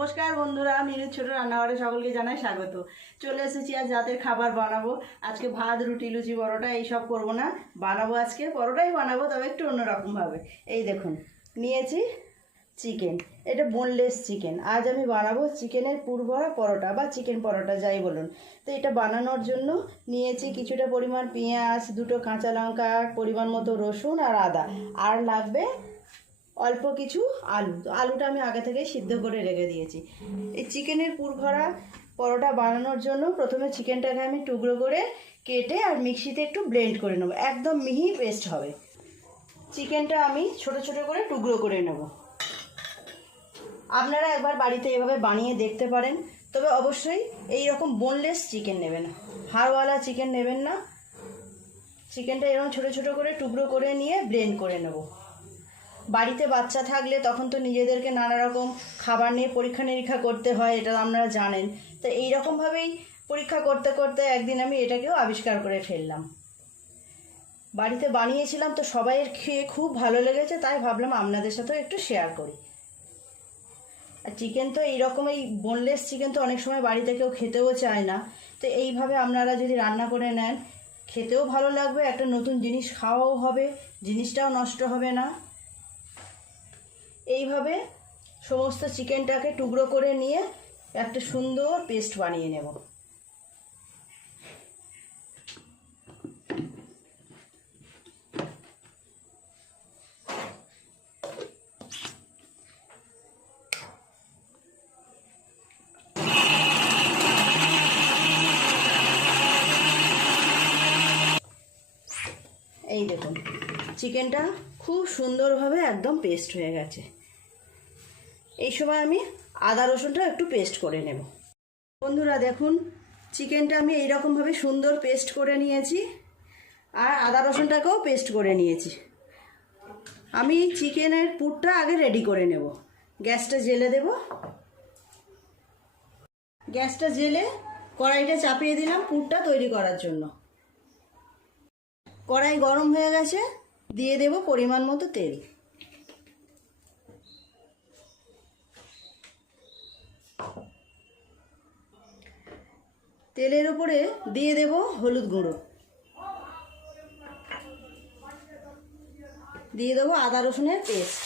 নমস্কার বন্ধুরা, মিনুর ছোট রান্নাঘরে সকলকে জানাই স্বাগত। চলে এসেছি আজ রাতের খাবার বানাবো। আজকে ভাত, রুটি, লুচি, পরোটা এইসব করবো না, বানাবো আজকে পরোটাই বানাবো, তবে একটু অন্যরকমভাবে। এই দেখুন, নিয়েছি চিকেন, এটা বোনলেস চিকেন। আজ আমি বানাবো চিকেনের পুরভরা পরোটা বা চিকেন পরোটা যাই বলুন। তো এটা বানানোর জন্য নিয়েছি কিছুটা পরিমাণ পেঁয়াজ, দুটো কাঁচা লঙ্কা, পরিমাণ মতো রসুন আর আদা, আর লাগবে অল্প কিছু আলু। তো আলুটা আমি আগে থেকেই সিদ্ধ করে রেখে দিয়েছি। এই চিকেনের পুরভরা পরোটা বানানোর জন্য প্রথমে চিকেনটাকে আমি টুকরো করে কেটে আর মিক্সিতে একটু ব্লেন্ড করে নেবো, একদম মিহি পেস্ট হবে। চিকেনটা আমি ছোট ছোট করে টুকরো করে নেব। আপনারা একবার বাড়িতে এভাবে বানিয়ে দেখতে পারেন, তবে অবশ্যই এই রকম বোনলেস চিকেন নেবেন, হাড়ওয়ালা চিকেন নেবেন না। চিকেনটা এরকম ছোট ছোট করে টুকরো করে নিয়ে ব্লেন্ড করে নেব। বাড়িতে বাচ্চা থাকলে তখন তো নিজেদেরকে নানা রকম খাবার নিয়ে পরীক্ষা নিরীক্ষা করতে হয়, এটা আপনারা জানেন। তো এইরকমভাবেই পরীক্ষা করতে করতে একদিন আমি এটাকেও আবিষ্কার করে ফেললাম। বাড়িতে বানিয়েছিলাম, তো সবাইয়ের খেয়ে খুব ভালো লেগেছে, তাই ভাবলাম আপনাদের সাথেও একটু শেয়ার করি। আর চিকেন তো এইরকম, এই বোনলেস চিকেন তো অনেক সময় বাড়িতে কেউ খেতেও চায় না। তো এইভাবে আপনারা যদি রান্না করে নেন, খেতেও ভালো লাগবে, একটা নতুন জিনিস খাওয়াও হবে, জিনিসটাও নষ্ট হবে না। এইভাবে সমস্ত চিকেনটাকে টুকরো করে নিয়ে একটা সুন্দর পেস্ট বানিয়ে নেব। এই দেখুন, চিকেনটা খুব সুন্দরভাবে একদম পেস্ট হয়ে গেছে। এই সময় আমি আদা রসুনটা একটু পেস্ট করে নেব। বন্ধুরা দেখুন, চিকেনটা আমি এইরকমভাবে সুন্দর পেস্ট করে নিয়েছি, আর আদা রসুনটাকেও পেস্ট করে নিয়েছি। আমি চিকেনের পুরটা আগে রেডি করে নেব। গ্যাসটা জ্বেলে দেব। গ্যাসটা জ্বেলে কড়াইটা চাপিয়ে দিলাম পুরটা তৈরি করার জন্য। কড়াই গরম হয়ে গেছে, দিয়ে দেব পরিমাণ মতো তেল। তেলের উপরে দিয়ে দেব হলুদ গুঁড়ো, দিয়ে দেবো আদা রসুনের পেস্ট।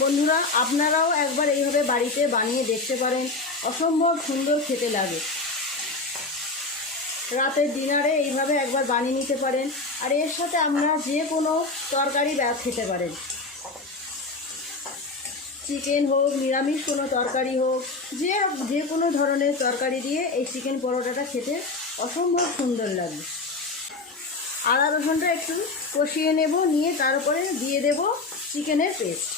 বন্ধুরা, আপনারাও একবার এইভাবে বাড়িতে বানিয়ে দেখতে পারেন, অসম্ভব সুন্দর খেতে লাগে। রাতের ডিনারে এইভাবে একবার বানিয়ে নিতে পারেন, আর এর সাথে আপনারা যে কোনো তরকারি খেতে পারেন। চিকেন হোক, নিরামিষ কোনো তরকারি হোক, যে কোনো ধরনের তরকারি দিয়ে এই চিকেন পরোটাটা খেতে অসম্ভব সুন্দর লাগে। আদা রসুনটা একটু কষিয়ে নেব, নিয়ে তার উপরে দিয়ে দেব চিকেনের পেস্ট।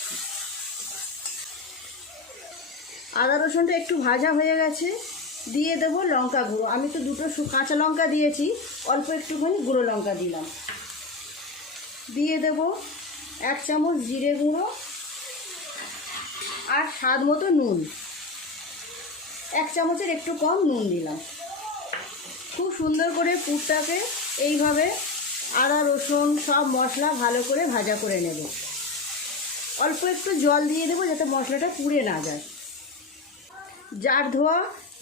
আদা রসুনটা একটু ভাজা হয়ে গেছে, দিয়ে দেব লঙ্কা গুঁড়ো। আমি তো দুটো কাঁচা লঙ্কা দিয়েছি, অল্প একটুখানি গুঁড়ো লঙ্কা দিলাম। দিয়ে দেব 1 চামচ জিরে গুঁড়ো আর স্বাদ মতো নুন। 1 চামচের একটু কম নুন দিলাম। খুব সুন্দর করে পুরটাকে এইভাবে আদা রসুন সব মশলা ভালো করে ভাজা করে নেব। অল্প একটু জল দিয়ে দেবো যাতে মশলাটা পুড়ে না যায়। জার ধোয়া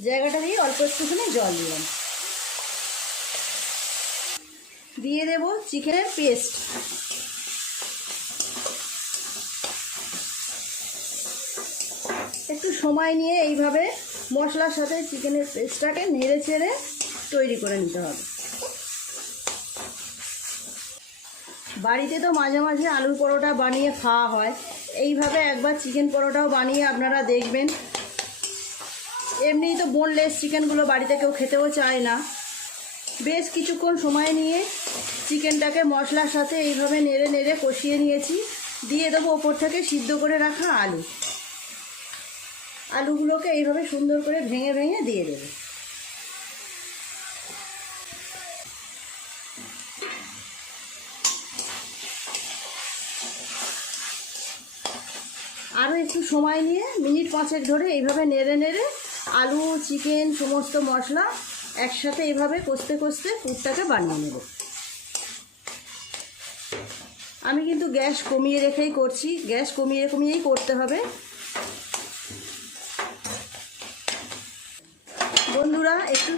জায়গাটা দিয়ে অল্প একটুখানি জল দিলাম। দিয়ে দেব চিকেনের পেস্ট। একটু সময় নিয়ে এইভাবে মশলার সাথে চিকেনের পেস্টটাকে নেড়ে চেড়ে তৈরি করে নিতে হবে। বাড়িতে তো মাঝে মাঝে আলুর পরোটা বানিয়ে খাওয়া হয়, এইভাবে একবার চিকেন পরোটাও বানিয়ে আপনারা দেখবেন। এমনিই তো বোনলেস চিকেনগুলো বাড়িতে কেউ খেতেও চায় না। বেশ কিছুক্ষণ সময় নিয়ে চিকেনটাকে মশলার সাথে এইভাবে নেড়ে নেড়ে কষিয়ে নিয়েছি। দিয়ে দেবো ওপর থেকে সিদ্ধ করে রাখা আলু। আলুগুলোকে এইভাবে সুন্দর করে ভেঙে ভেঙে দিয়ে দেব। আরও একটু সময় নিয়ে মিনিট 5 ধরে এইভাবে নেড়ে নেড়ে আলু, চিকেন, সমস্ত মশলা একসাথে এইভাবে কষতে কষতে পুরটাকে বানিয়ে নেব। আমি কিন্তু গ্যাস কমিয়ে রেখেই করছি, গ্যাস কমিয়েই করতে হবে। বন্ধুরা একটু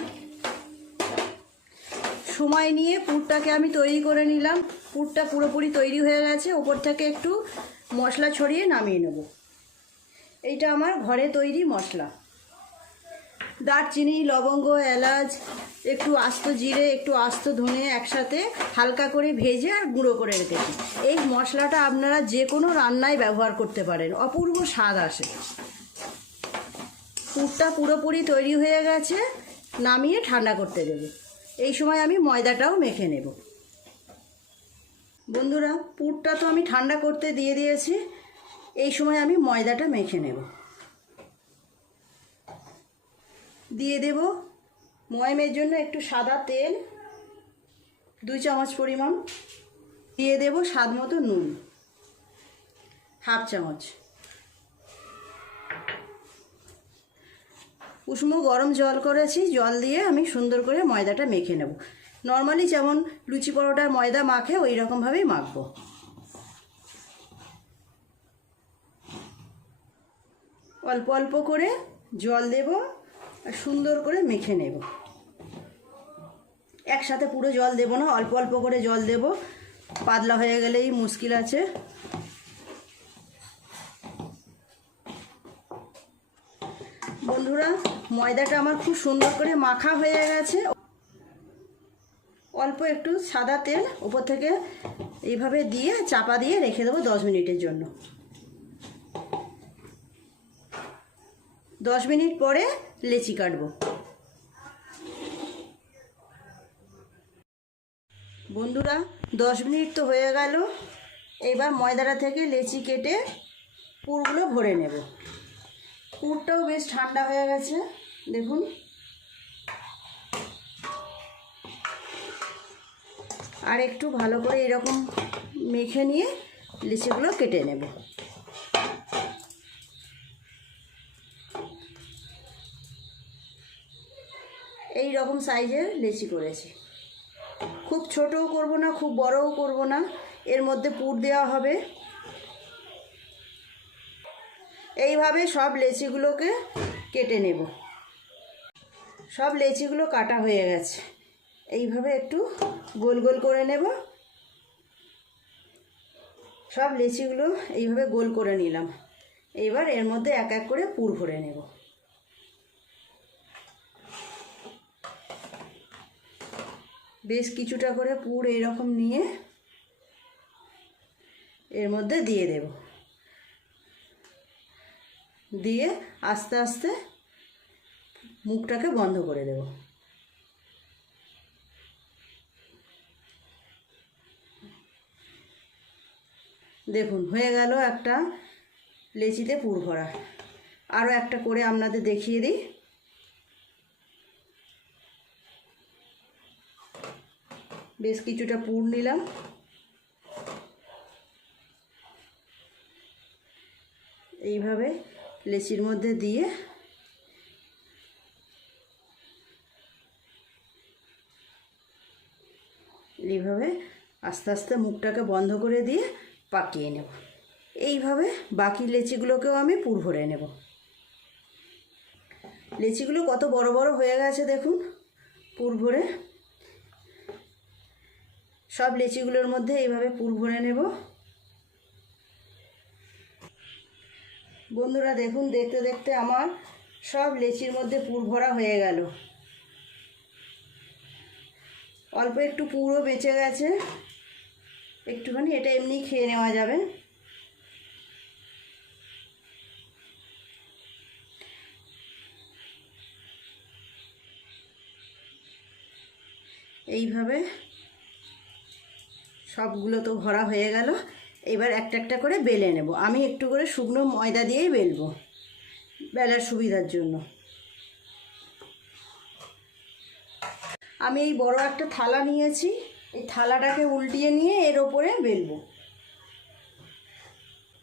সময় নিয়ে পুরটাকে আমি তৈরি করে নিলাম। পুরটা পুরোপুরি তৈরি হয়ে গেছে, ওপর থেকে একটু মশলা ছড়িয়ে নামিয়ে নেব। এইটা আমার ঘরে তৈরি মশলা। দারচিনি, লবঙ্গ, এলাচ, একটু আস্ত জিরে, একটু আস্ত ধনে একসাথে হালকা করে ভেজে আর গুঁড়ো করে রেখেছি। এই মশলাটা আপনারা যে কোনো রান্নায় ব্যবহার করতে পারেন, অপূর্ব স্বাদ আসে। পুরটা পুরোপুরি তৈরি হয়ে গেছে, নামিয়ে ঠান্ডা করতে দেব। এই সময় আমি ময়দাটাও মেখে নেব। বন্ধুরা পুরটা তো আমি ঠান্ডা করতে দিয়ে দিয়েছি, এই সময় আমি ময়দাটা মেখে নেব। দিয়ে দেব ময়মের জন্য একটু সাদা তেল 2 চামচ পরিমাণ, দিয়ে দেব স্বাদ মতো নুন 1/2 চামচ, উষ্ণ গরম জল করেছি, জল দিয়ে আমি সুন্দর করে ময়দাটা মেখে নেব। নর্মালি যেমন লুচি পরোটার ময়দা মাখে ওই রকমভাবেই মাখবো। অল্প অল্প করে জল দেব আর সুন্দর করে মেখে নেব। একসাথে পুরো জল দেব না, অল্প অল্প করে জল দেব, পাতলা হয়ে গেলেই মুশকিল আছে। বন্ধুরা ময়দাটা আমার খুব সুন্দর করে মাখা হয়ে গেছে। অল্প একটু সাদা তেল উপর থেকে এইভাবে দিয়ে চাপা দিয়ে রেখে দেবো 10 মিনিটের জন্য। 10 মিনিট পরে লেচি কাটবো। বন্ধুরা 10 মিনিট তো হয়ে গেল, এবার ময়দাটা থেকে লেচি কেটে পুরগুলো ভরে নেব। পুরটাও বেশ ঠান্ডা হয়ে গেছে, দেখুন। আর একটু ভালো করে এরকম মেখে নিয়ে লিচিগুলো কেটে নেব। এই রকম সাইজের লিচি করেছি, খুব ছোটও করব না, খুব বড়ও করব না, এর মধ্যে পুর দেওয়া হবে। এইভাবে সব লিচিগুলোকে কেটে নেব। সব লিচিগুলো কাটা হয়ে গেছে, এইভাবে একটু গোল গোল করে নেব। সব লিচিগুলো এইভাবে গোল করে নিলাম। এবার এর মধ্যে এক এক করে পুর ভরে নেব। বেশ কিছুটা করে পুর এইরকম নিয়ে এর মধ্যে দিয়ে দেব, দিয়ে আস্তে আস্তে মুখটাকে বন্ধ করে দেব। দেখুন হয়ে গেল একটা লেচিতে পুর ভরা। আরও একটা করে আপনাদের দেখিয়ে দিই। বেশ কিছুটা পুর নিলাম, এইভাবে লেচির মধ্যে দিয়ে এইভাবে আস্তে আস্তে মুখটাকে বন্ধ করে দিয়ে পাকিয়ে নেব। এইভাবে বাকি লেচিগুলোকেও আমি পুর ভরে নেব। লেচিগুলো কত বড় বড় হয়ে গেছে দেখুন পুর ভরে। সব লেচিগুলোর মধ্যে এইভাবে পুর ভরে নেব। বন্ধুরা দেখুন, দেখতে দেখতে আমার সব লেচির মধ্যে পুর ভরা হয়ে গেল। অল্প একটু পুরও বেঁচে গেছে, একটুখানি এটা এমনি খেয়ে নেওয়া যাবে। এইভাবে সবগুলো তো ভরা হয়ে গেল। এবার একটা একটা করে বেলে নেব। আমি একটু করে শুকনো ময়দা দিয়েই বেলবো বেলার সুবিধার জন্য। আমি এই বড় একটা থালা নিয়েছি, এই থালাটাকে উল্টিয়ে নিয়ে এর ওপরে বেলবো।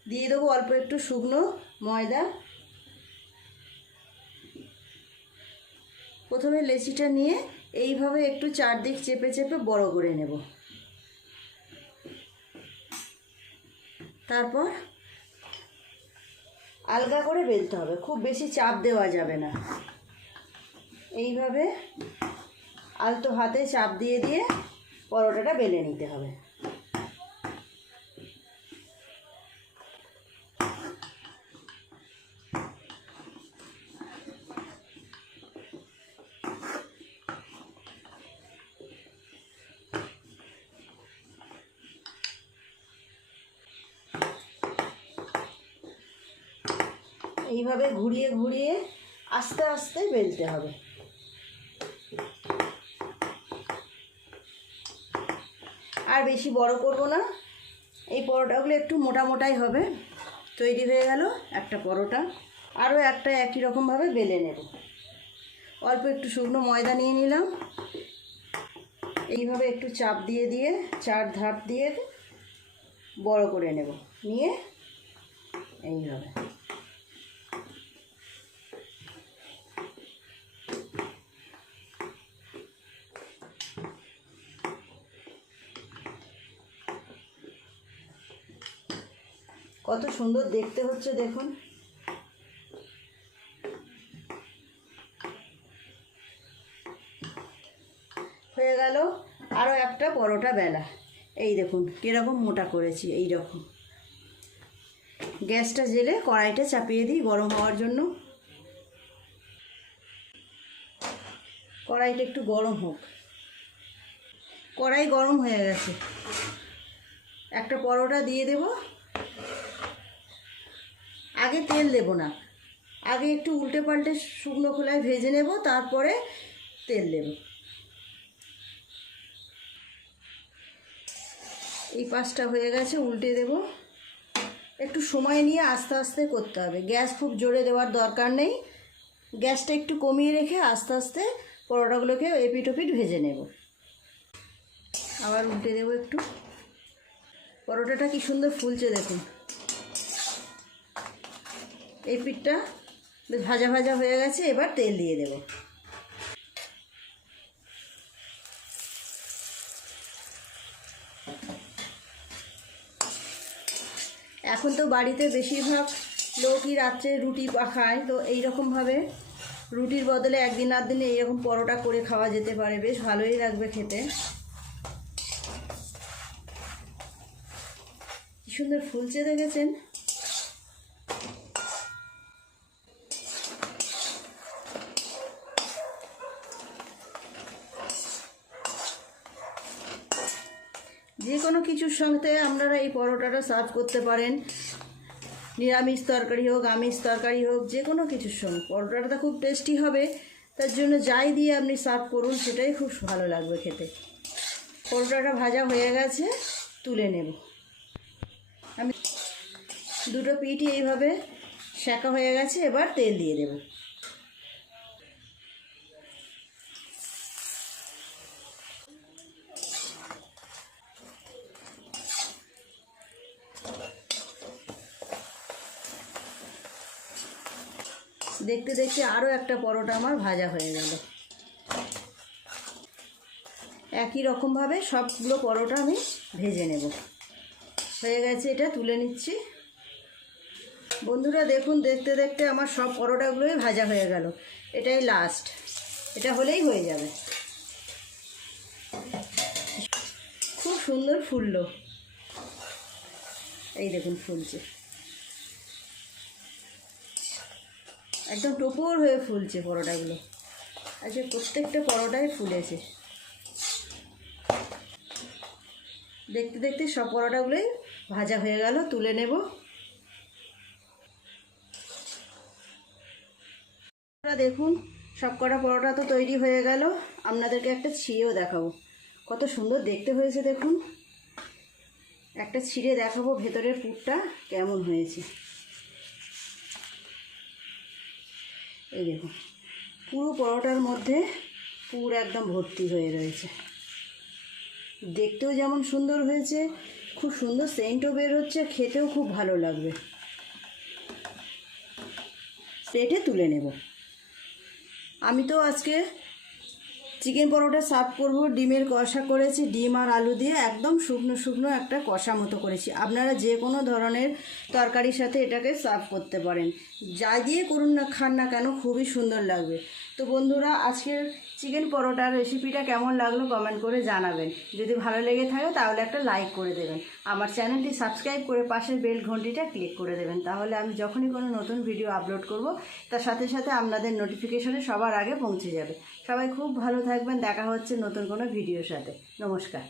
দিয়ে দেবো অল্প একটু শুকনো ময়দা। প্রথমে লেচিটা নিয়ে এইভাবে একটু চারদিক চেপে চেপে বড় করে নেব। তারপর আলগা করে বেলতে হবে, খুব বেশি চাপ দেওয়া যাবে না। এইভাবে আলতো হাতে চাপ দিয়ে দিয়ে পরোটাটা বেলে নিতে হবে। এইভাবে ঘুরিয়ে ঘুরিয়ে আস্তে আস্তে বেলতে হবে। আর বেশি বড় করব না, এই পরোটাগুলো একটু মোটা মোটাই হবে। তৈরি হয়ে গেল একটা পরোটা। আরও একটা একই রকমভাবে বেলে নেব। অল্প একটু শুকনো ময়দা নিয়ে নিলাম, এইভাবে একটু চাপ দিয়ে দিয়ে 4 ধাপ দিয়ে বড় করে নেব। নিয়ে এইভাবে কত সুন্দর দেখতে হচ্ছে দেখুন। হয়ে গেল আরও একটা পরোটা বেলা। এই দেখুন কীরকম মোটা করেছি। এই রকম গ্যাসটা জেলে কড়াইটা চাপিয়ে দিই গরম হওয়ার জন্য। কড়াইটা একটু গরম হোক। কড়াই গরম হয়ে গেছে, একটা পরোটা দিয়ে দেব। আগে তেল দেব না, আগে একটু উল্টে পাল্টে শুকনো খোলায় ভেজে নেব, তারপরে তেল দেব। এই পাশটা হয়ে গেছে, উল্টে দেব। একটু সময় নিয়ে আস্তে আস্তে করতে হবে, গ্যাস খুব জোরে দেওয়ার দরকার নেই। গ্যাসটা একটু কমিয়ে রেখে আস্তে আস্তে পরোটাগুলোকে এপিট ওপিট ভেজে নেব। আবার উল্টে দেব একটু। পরোটাটা কি সুন্দর ফুলছে দেখুন। এই পিঠটা বেশ ভাজা ভাজা হয়ে গেছে, এবার তেল দিয়ে দেব। এখন তো বাড়িতে বেশিরভাগ লোকই রাত্রে রুটি খায়, তো এইরকমভাবে রুটির বদলে একদিন আর দিনে এইরকম পরোটা করে খাওয়া যেতে পারে, বেশ ভালোই লাগবে খেতে। কি সুন্দর ফুলছে দেখেছেন। যে কোনো কিছুর সঙ্গে আপনারা এই পরোটাটা সার্ভ করতে পারেন, নিরামিষ তরকারি হোক আমিষ তরকারি হোক, যে কোনো কিছুর সঙ্গে পরোটাটা খুব টেস্টি হবে। তার জন্য যাই দিয়ে আপনি সার্ভ করুন সেটাই খুব ভালো লাগবে খেতে। পরোটাটা ভাজা হয়ে গেছে, তুলে নেব। আমি দুটো পিঠই এইভাবে সেঁকা হয়ে গেছে, এবার তেল দিয়ে দেব। দেখতে দেখতে আরও একটা পরোটা আমার ভাজা হয়ে গেল। একই রকমভাবে সবগুলো পরোটা আমি ভেজে নেব। হয়ে গেছে, এটা তুলে নিচ্ছি। বন্ধুরা দেখুন, দেখতে দেখতে আমার সব পরোটাগুলোই ভাজা হয়ে গেল। এটাই লাস্ট, এটা হলেই হয়ে যাবে। খুব সুন্দর ফুললো, এই দেখুন ফুলছে, একদম টোপর হয়ে ফুলছে পরোটাগুলো। আজকে প্রত্যেকটা পরোটাই ফুলেছে। দেখতে দেখতে সব পরোটাগুলোই ভাজা হয়ে গেল, তুলে নেব। দেখুন সব কটা পরোটা তো তৈরি হয়ে গেল। আপনাদেরকে একটা ছিঁড়েও দেখাবো, কত সুন্দর দেখতে হয়েছে দেখুন। একটা ছিঁড়ে দেখাবো ভেতরের পুরটা কেমন হয়েছে। এই দেখুন পুরো পরোটার মধ্যে পুর একদম ভর্তি হয়ে রয়েছে। দেখতেও যেমন সুন্দর হয়েছে, খুব সুন্দর সেন্টও বের হচ্ছে, খেতেও খুব ভালো লাগবে। প্লেটে তুলে নেব। আমি তো আজকে চিকেন পরোটা সার্ভ করবো। ডিমের কষা করেছি, ডিম আর আলু দিয়ে একদম শুকনো শুকনো একটা কষা মতো করেছি। আপনারা যে কোনো ধরনের তরকারির সাথে এটাকে সার্ভ করতে পারেন, যা দিয়ে করুন না খান না কেন খুবই সুন্দর লাগবে। তো বন্ধুরা, আজকের চিকেন পরোটার রেসিপিটা কেমন লাগলো কমেন্ট করে জানাবেন। যদি ভালো লেগে থাকে তাহলে একটা লাইক করে দেবেন, আমার চ্যানেলটি সাবস্ক্রাইব করে পাশের বেল ঘন্টিটা ক্লিক করে দেবেন। তাহলে আমি যখনই কোনো নতুন ভিডিও আপলোড করব তার সাথে সাথে আপনাদের নোটিফিকেশনে সবার আগে পৌঁছে যাবে। সবাই খুব ভালো থাকবেন, দেখা হচ্ছে নতুন কোনো ভিডিওর সাথে। নমস্কার।